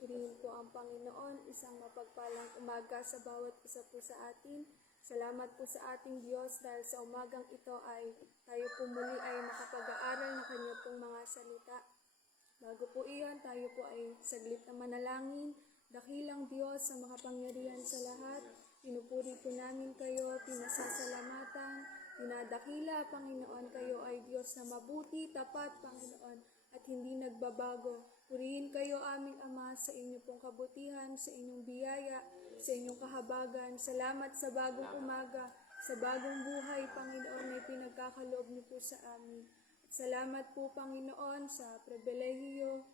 Purihin po ang Panginoon, isang mapagpalang umaga sa bawat isa po sa atin. Salamat po sa ating Diyos dahil sa umagang ito ay tayo po muli ay makapag-aaral ng Kanya pong mga salita. Bago po iyon, tayo po ay saglit na manalangin. Dakilang Diyos sa makapangyarihan sa lahat, pinupuri po namin kayo, pinasasalamatan, dinadakila, Panginoon, kayo ay Diyos na mabuti, tapat, Panginoon, at hindi nagbabago. Purihin kayo, aming Ama, sa inyo pong kabutihan, sa inyong biyaya, sa inyong kahabagan. Salamat sa bagong umaga, sa bagong buhay, Panginoon, na pinagkakaloob niyo po sa amin. At salamat po, Panginoon, sa pribilehiyo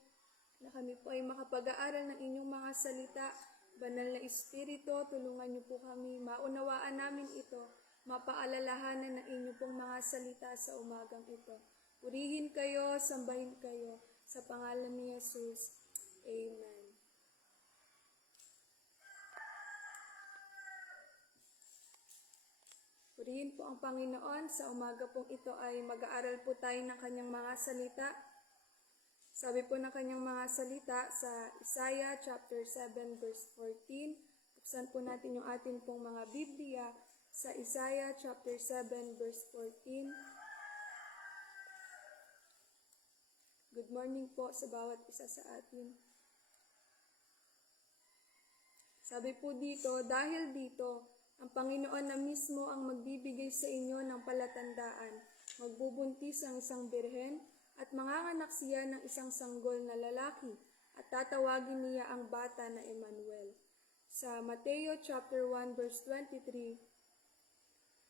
na kami po ay makapag-aaral ng inyong mga salita. Banal na Espiritu, tulungan niyo po kami, maunawaan namin ito, mapaalalahanan ng inyong pong mga salita sa umagang ito. Purihin kayo, sambahin kayo, sa pangalan ni Jesus. Amen. Purihin po ang Panginoon. Sa umaga pong ito ay mag-aaral po tayo ng kanyang mga salita. Sabi po ng kanyang mga salita sa Isaiah chapter 7 verse 14. Buksan po natin yung atin pong mga Biblia sa Isaiah chapter 7 verse 14. Good morning po sa bawat isa sa atin. Sabi po dito, dahil dito, ang Panginoon na mismo ang magbibigay sa inyo ng palatandaan. Magbubuntis ang isang birhen at manganganak siya ng isang sanggol na lalaki at tatawagin niya ang bata na Emmanuel. Sa Mateo chapter 1 verse 23,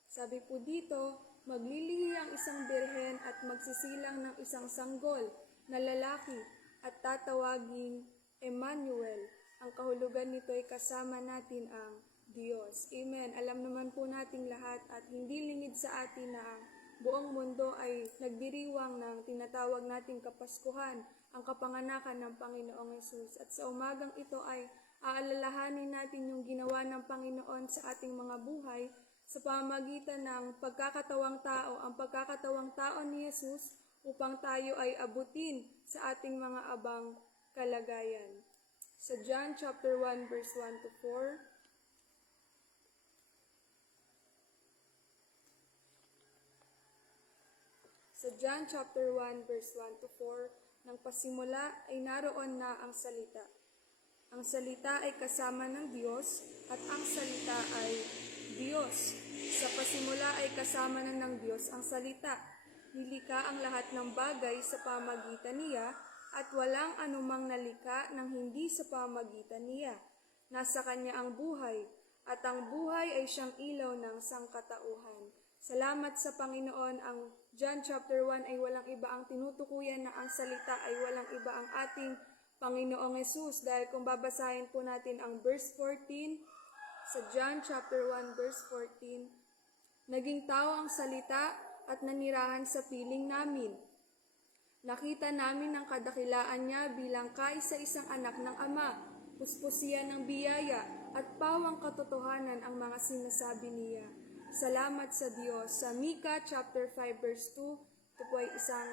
sabi po dito, maglilihi ang isang birhen at magsisilang ng isang sanggol na lalaki at tatawagin Emmanuel. Ang kahulugan nito ay kasama natin ang Diyos. Amen. Alam naman po nating lahat at hindi lingid sa atin na ang buong mundo ay nagdiriwang ng tinatawag nating Kapaskuhan, ang kapanganakan ng Panginoong Hesus. At sa umagang ito ay aalalahanin natin yung ginawa ng Panginoon sa ating mga buhay sa pamamagitan ng pagkakatawang tao, ang pagkakatawang tao ni Hesus upang tayo ay abutin sa ating mga abang kalagayan. Sa John chapter 1 verse 1 to 4. Sa John chapter 1 verse 1 to 4, nang pasimula ay naroon na ang salita. Ang salita ay kasama ng Diyos at ang salita ay Diyos. Sa pasimula ay kasama na ng Diyos ang salita. Nilikha ang lahat ng bagay sa pamagitan niya at walang anumang nalika ng hindi sa pamagitan niya. Nasa kanya ang buhay at ang buhay ay siyang ilaw ng sangkatauhan. Salamat sa Panginoon. Ang John chapter 1 ay walang iba ang tinutukuyan na ang salita ay walang iba ang ating Panginoong Hesus. Dahil kung babasahin po natin ang verse 14, sa John chapter 1 verse 14, naging tao ang salita at nanirahan sa piling namin. Nakita namin ang kadakilaan niya bilang kaisa-isang anak ng Ama. Puspusiyan ng biyaya at pawang katotohanan ang mga sinasabi niya. Salamat sa Diyos. Sa Mika chapter 5 verse 2, ito po ay isang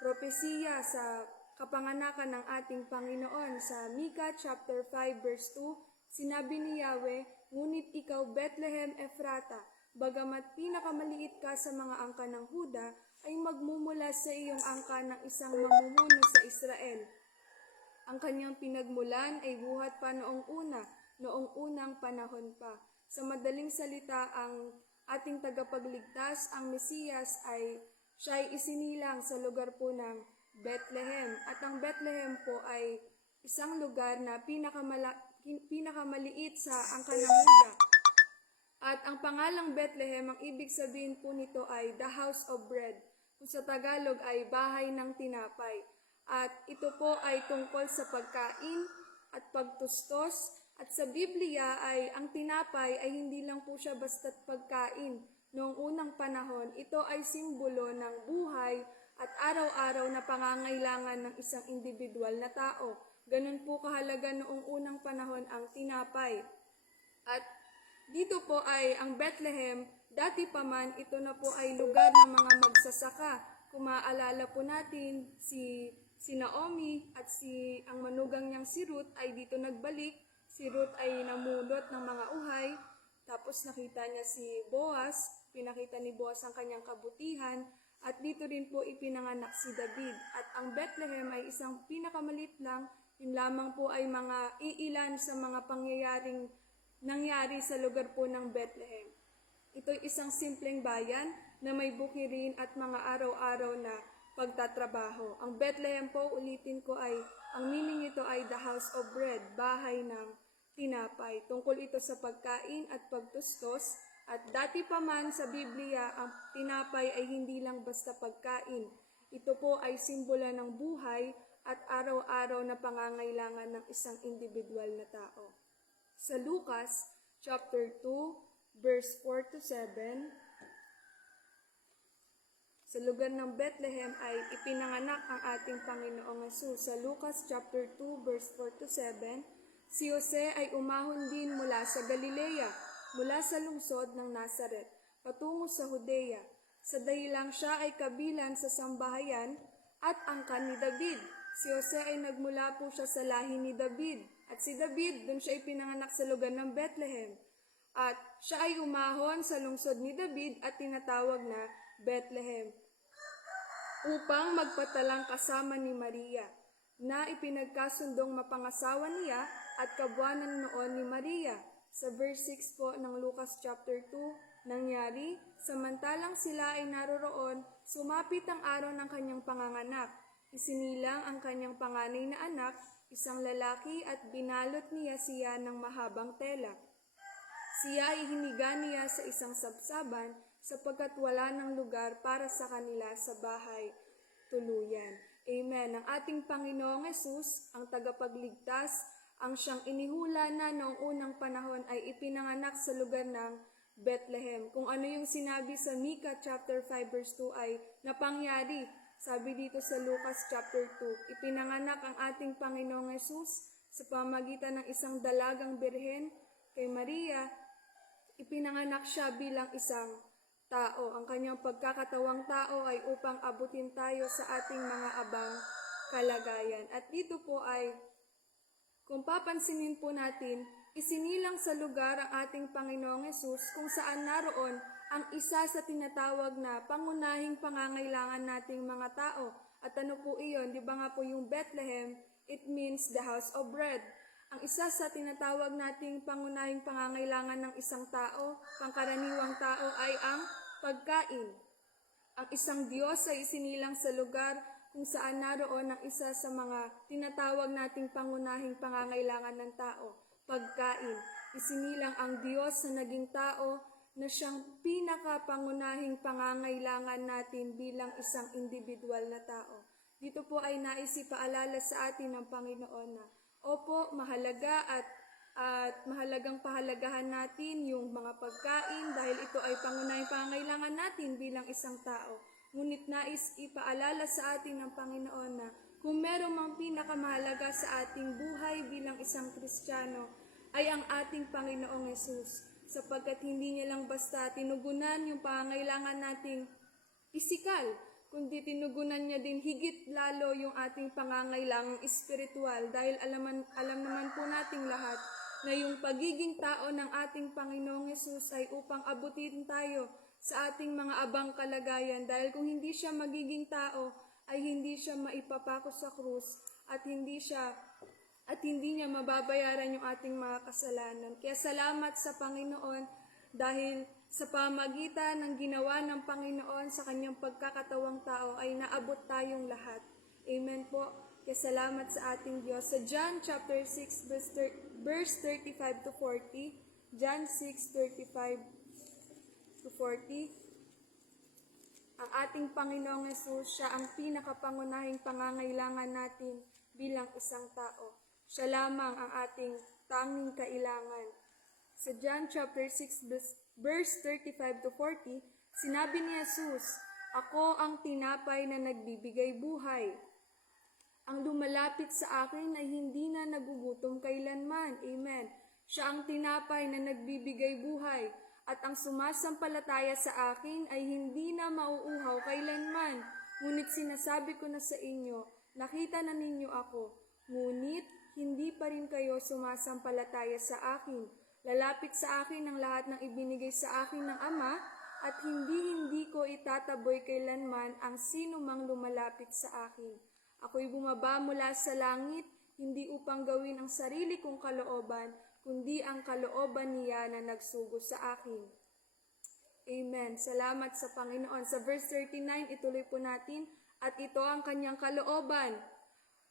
propesiya sa kapanganakan ng ating Panginoon. Sa Mika chapter 5 verse 2, sinabi ni Yahweh, ngunit ikaw Bethlehem Ephrata, bagamat pinakamaliit ka sa mga angka ng Huda, ay magmumula sa iyong angka ng isang mamumuno sa Israel. Ang kanyang pinagmulan ay buhat pa noong unang panahon pa. Sa madaling salita, ang ating tagapagligtas, ang Mesiyas, siya'y isinilang sa lugar po ng Bethlehem. At ang Bethlehem po ay isang lugar na pinakamaliit sa angka ng Huda. At ang pangalang Bethlehem, ang ibig sabihin po nito ay the house of bread. Kung sa Tagalog ay bahay ng tinapay. At ito po ay tungkol sa pagkain at pagtustos. At sa Biblia ay ang tinapay ay hindi lang po siya basta't pagkain. Noong unang panahon, ito ay simbolo ng buhay at araw-araw na pangangailangan ng isang individual na tao. Ganun po kahalaga noong unang panahon ang tinapay. At dito po ay ang Bethlehem, dati pa man ito na po ay lugar ng mga magsasaka. Kung maaalala po natin si Si Naomi at ang manugang niyang si Ruth ay dito nagbalik. Si Ruth ay namulot ng mga uhay. Tapos nakita niya si Boaz. Pinakita ni Boaz ang kanyang kabutihan. At dito rin po ipinanganak si David. At ang Bethlehem ay isang pinakamalit lang. Yun lamang po ay mga iilan sa mga pangyayaring nangyari sa lugar po ng Bethlehem. Ito'y isang simpleng bayan na may bukirin at mga araw-araw na pagtatrabaho. Ang Bethlehem po, ulitin ko ang meaning nito ay the house of bread, bahay ng tinapay. Tungkol ito sa pagkain at pagtustos. At dati pa man sa Biblia, ang tinapay ay hindi lang basta pagkain. Ito po ay simbolo ng buhay at araw-araw na pangangailangan ng isang individual na tao. Sa Lucas chapter 2, verse 4 to 7, sa lugar ng Bethlehem ay ipinanganak ang ating Panginoong Hesus. Sa Lucas chapter 2, verse 4 to 7, si Jose ay umahon din mula sa Galilea, mula sa lungsod ng Nazaret, patungo sa Judea. Sa dahilang siya ay kabilang sa sambahayan at angkan ni David. Si Jose ay nagmula po siya sa lahi ni David. At si David, doon siya ipinanganak sa lugar ng Bethlehem. At siya ay umahon sa lungsod ni David at tinatawag na Bethlehem, upang magpatalang kasama ni Maria, na ipinagkasundong mapangasawa niya at kabuanan noon ni Maria. Sa verse 6 po ng Lucas chapter 2, nangyari, samantalang sila ay naroroon, sumapit ang araw ng kanyang panganganak. Isinilang ang kanyang panganay na anak, isang lalaki, at binalot niya siya ng mahabang tela. Siya ay hiniga niya sa isang sabsaban, sapagkat wala ng lugar para sa kanila sa bahay tuluyan. Amen. Ang ating Panginoong Hesus, ang tagapagligtas, ang siyang inihula na noong unang panahon ay ipinanganak sa lugar ng Bethlehem. Kung ano yung sinabi sa Micah chapter 5 verse 2 ay napangyari. Sabi dito sa Lucas chapter 2, ipinanganak ang ating Panginoong Hesus sa pamagitan ng isang dalagang birhen kay Maria. Ipinanganak siya bilang isang tao. Ang kanyang pagkakatawang tao ay upang abutin tayo sa ating mga abang kalagayan. At dito po ay, kung papansinin po natin, isinilang sa lugar ang ating Panginoong Hesus kung saan naroon ang isa sa tinatawag na pangunahing pangangailangan nating mga tao. At ano po iyon? Di ba nga po yung Bethlehem, it means the house of bread. Ang isa sa tinatawag nating pangunahing pangangailangan ng isang tao, pangkaraniwang tao, ay ang pagkain. Ang isang Diyos ay isinilang sa lugar kung saan naroon ang isa sa mga tinatawag nating pangunahing pangangailangan ng tao, pagkain. Isinilang ang Diyos na naging tao na siyang pinakapangunahing pangangailangan natin bilang isang individual na tao. Dito po ay naisipaalala sa atin ng Panginoon na opo, mahalaga at mahalagang pahalagahan natin yung mga pagkain dahil ito ay pangunahing pangangailangan natin bilang isang tao. Ngunit nais ipaalala sa atin ng Panginoon na kung meron mang pinakamahalaga sa ating buhay bilang isang Kristiyano ay ang ating Panginoong Hesus, sapagkat hindi niya lang basta tinugunan yung pangangailangan nating pisikal, kundi tinugunan niya din higit lalo yung ating pangangailangang espiritual dahil alam naman po nating lahat na yung pagiging tao ng ating Panginoong Hesus ay upang abutin tayo sa ating mga abang kalagayan dahil kung hindi siya magiging tao ay hindi siya maipapako sa krus at hindi niya mababayaran yung ating mga kasalanan. Kaya salamat sa Panginoon dahil sa pamagitan ng ginawa ng Panginoon sa kanyang pagkakatawang tao ay naabot tayong lahat. Amen po. Kaya salamat sa ating Diyos. Sa John chapter 6 verse 35 to 40, John 6:35 to 40, ang ating Panginoong Hesus, siya ang pinakapangunahing pangangailangan natin bilang isang tao. Siya lamang ang ating tanging kailangan. Sa John chapter 6 verse 35 to 40, sinabi ni Jesus, "Ako ang tinapay na nagbibigay buhay. Ang lumalapit sa akin ay hindi na nagugutom kailanman." Amen. Siya ang tinapay na nagbibigay buhay. At ang sumasampalataya sa akin ay hindi na mauuhaw kailanman. Ngunit sinasabi ko na sa inyo nakita na ninyo ako, ngunit hindi pa rin kayo sumasampalataya sa akin. Lalapit sa akin ang lahat ng ibinigay sa akin ng Ama, at hindi ko itataboy kailanman ang sino mang lumalapit sa akin. Ako'y bumaba mula sa langit, hindi upang gawin ang sarili kong kalooban, kundi ang kalooban niya na nagsugo sa akin. Amen. Salamat sa Panginoon. Sa verse 39, ituloy po natin, at ito ang kanyang kalooban.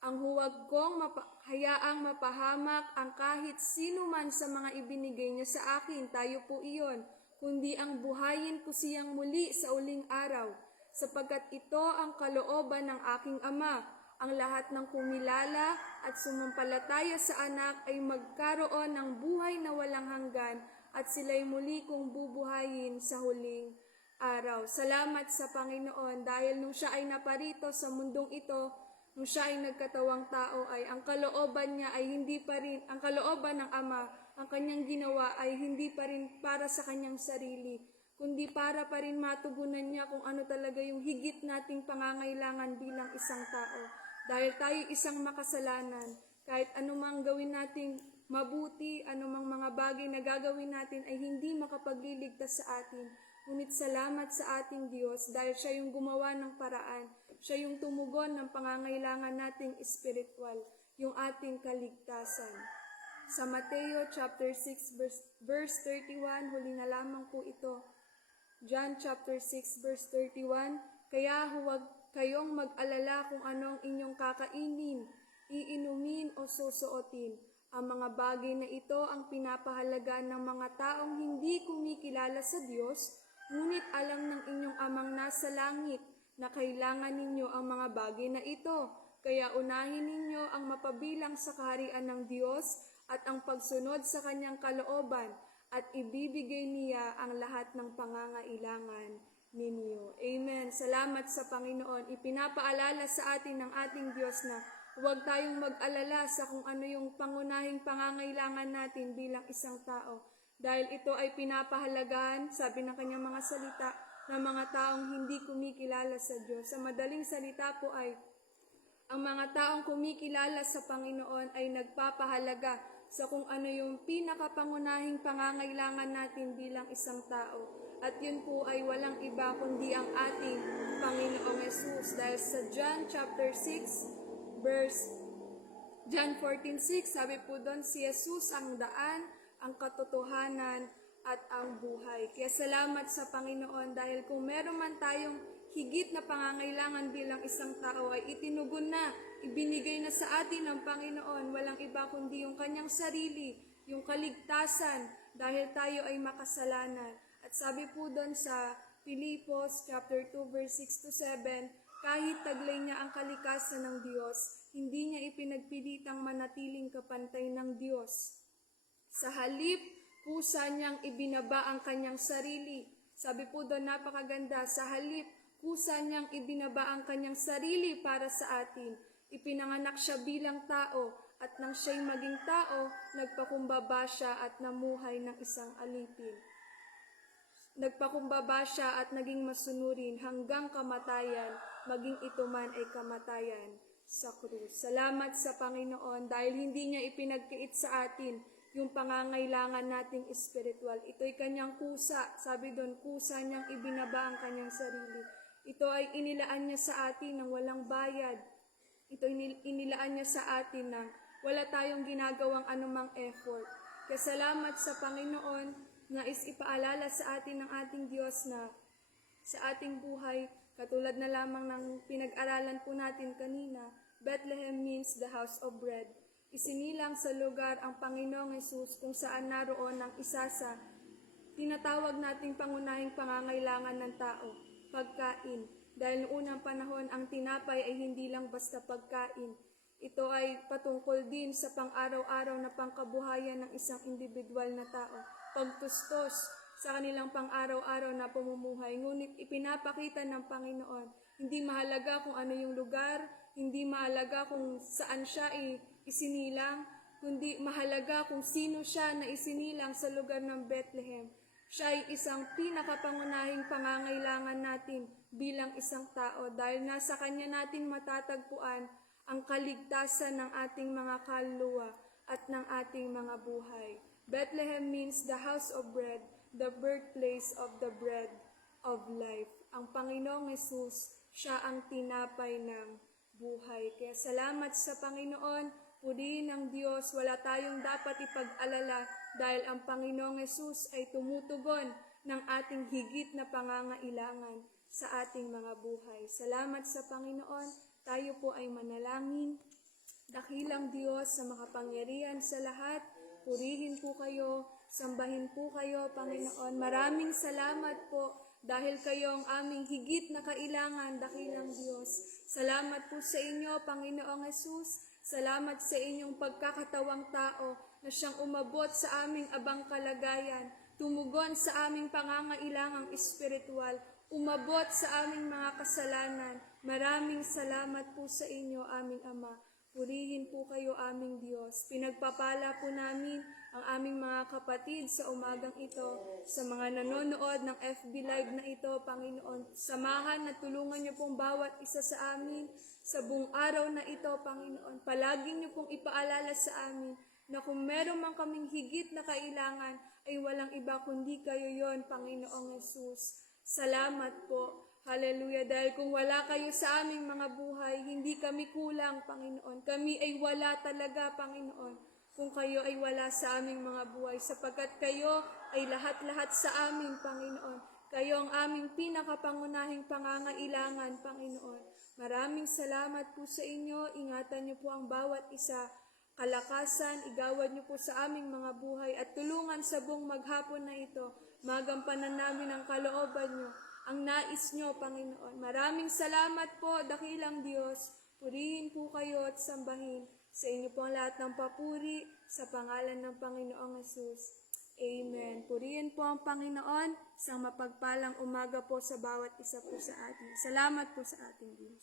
Ang huwag kong hayaang mapahamak ang kahit sino man sa mga ibinigay niya sa akin, tayo po iyon, kundi ang buhayin ko siyang muli sa uling araw, sapagkat ito ang kalooban ng aking Ama. Ang lahat ng kumilala at sumampalataya sa anak ay magkaroon ng buhay na walang hanggan, at sila'y muli kong bubuhayin sa huling araw. Salamat sa Panginoon dahil nung siya ay naparito sa mundong ito, nung siya ay nagkatawang tao, ay ang kalooban niya ay hindi pa rin, ang kalooban ng Ama, ang kanyang ginawa ay hindi pa rin para sa kanyang sarili, kundi para pa rin matugunan niya kung ano talaga yung higit nating pangangailangan bilang isang tao. Dahil tayo isang makasalanan, kahit anumang gawin nating mabuti, anumang mga bagay na gagawin natin ay hindi makapagliligtas sa atin. Ngunit salamat sa ating Diyos dahil siya yung gumawa ng paraan. Siya yung tumugon ng pangangailangan nating espiritual, yung ating kaligtasan. Sa Mateo chapter 6 verse 31, huli na lamang po ito. John chapter 6 verse 31, kaya huwag kayong mag-alala kung anong inyong kakainin, iinumin o susuotin. Ang mga bagay na ito ang pinapahalagaan ng mga taong hindi kumikilala sa Diyos, ngunit alam ng inyong Amang nasa langit na kailangan ninyo ang mga bagay na ito. Kaya unahin ninyo ang mapabilang sa kaharian ng Diyos at ang pagsunod sa kanyang kalooban, at ibibigay niya ang lahat ng pangangailangan ninyo. Amen. Salamat sa Panginoon. Ipinapaalala sa atin ng ating Diyos na huwag tayong mag-alala sa kung ano yung pangunahing pangangailangan natin bilang isang tao. Dahil ito ay pinapahalagahan, sabi ng kanyang mga salita, ng mga taong hindi kumikilala sa Diyos. Sa madaling salita po ay, ang mga taong kumikilala sa Panginoon ay nagpapahalaga sa kung ano yung pinakapangunahing pangangailangan natin bilang isang tao. At yun po ay walang iba kundi ang ating Panginoong Yesus. Dahil sa John chapter 6, John 14:6, sabi po doon, si Jesus ang daan, ang katotohanan, at ang buhay. Kaya salamat sa Panginoon dahil kung meron man tayong higit na pangangailangan bilang isang tao ay itinugon na, ibinigay na sa atin ng Panginoon. Walang iba kundi yung kanyang sarili, yung kaligtasan dahil tayo ay makasalanan. At sabi po doon sa Filipos chapter 2 verse 6-7, kahit taglay niya ang kalikasan ng Diyos, hindi niya ipinagpilitang manatiling kapantay ng Diyos. Sa halip, kusa niyang ibinaba ang kanyang sarili. Sabi po doon, napakaganda, sa halip, kusa niyang ibinaba ang kanyang sarili para sa atin. Ipinanganak siya bilang tao, at nang siya'y maging tao, nagpakumbaba siya at namuhay ng isang alipin. Nagpakumbaba siya at naging masunurin hanggang kamatayan, maging ito man ay kamatayan sa krus. Salamat sa Panginoon dahil hindi niya ipinagkait sa atin yung pangangailangan nating espiritual. Ito'y kanyang kusa. Sabi doon, kusa niyang ibinaba ang kanyang sarili. Ito ay inilaan niya sa atin ng walang bayad. Ito ay inilaan niya sa atin ng wala tayong ginagawang anumang effort. Kaya salamat sa Panginoon, nais ipaalala sa atin ng ating Diyos na sa ating buhay, katulad na lamang ng pinag-aralan po natin kanina, Bethlehem means the house of bread. Isinilang sa lugar ang Panginoong Yesus kung saan naroon ang isa sa tinatawag nating pangunahing pangangailangan ng tao, pagkain. Dahil noong unang panahon, ang tinapay ay hindi lang basta pagkain. Ito ay patungkol din sa pang-araw-araw na pangkabuhayan ng isang individual na tao. Pagtustos sa kanilang pang-araw-araw na pamumuhay. Ngunit ipinapakita ng Panginoon, hindi mahalaga kung ano yung lugar, hindi mahalaga kung saan siya isinilang, kundi mahalaga kung sino siya na isinilang sa lugar ng Bethlehem. Siya ay isang pinakapangunahing pangangailangan natin bilang isang tao dahil nasa kanya natin matatagpuan ang kaligtasan ng ating mga kaluluwa at ng ating mga buhay. Bethlehem means the house of bread, the birthplace of the bread of life. Ang Panginoong Hesus, siya ang tinapay ng buhay. Kaya salamat sa Panginoon, purihin ng Diyos, wala tayong dapat ipag-alala dahil ang Panginoong Hesus ay tumutugon ng ating higit na pangangailangan sa ating mga buhay. Salamat sa Panginoon. Tayo po ay manalangin. Dakilang Diyos sa makapangyarihan sa lahat, purihin po kayo, sambahin po kayo, Panginoon. Maraming salamat po dahil kayo ang aming higit na kailangan, dakilang Diyos. Salamat po sa inyo, Panginoong Hesus. Salamat sa inyong pagkakatawang tao na siyang umabot sa aming abang kalagayan, tumugon sa aming pangangailangang espiritual, umabot sa aming mga kasalanan. Maraming salamat po sa inyo, aming Ama. Purihin po kayo, aming Diyos. Pinagpapala po namin ang aming mga kapatid sa umagang ito, sa mga nanonood ng FB Live na ito, Panginoon. Samahan at tulungan niyo pong bawat isa sa amin sa buong araw na ito, Panginoon. Palagi niyo pong ipaalala sa amin na kung meron man kaming higit na kailangan, ay walang iba kundi kayo yon, Panginoong Hesus. Salamat po. Hallelujah. Dahil kung wala kayo sa aming mga buhay, hindi kami kulang, Panginoon. Kami ay wala talaga, Panginoon, kung kayo ay wala sa aming mga buhay. Sapagkat kayo ay lahat-lahat sa amin, Panginoon. Kayo ang aming pinakapangunahing pangangailangan, Panginoon. Maraming salamat po sa inyo. Ingatan niyo po ang bawat isa. Kalakasan, igawad niyo po sa aming mga buhay at tulungan sa buong maghapon na ito. Magampanan namin ang kalooban niyo, ang nais niyo, Panginoon. Maraming salamat po, dakilang Diyos. Purihin po kayo at sambahin. Sa inyo po ang lahat ng papuri, sa pangalan ng Panginoong Hesus. Amen. Purihin po ang Panginoon. Isang mapagpalang umaga po sa bawat isa po sa atin. Salamat po sa ating Diyos.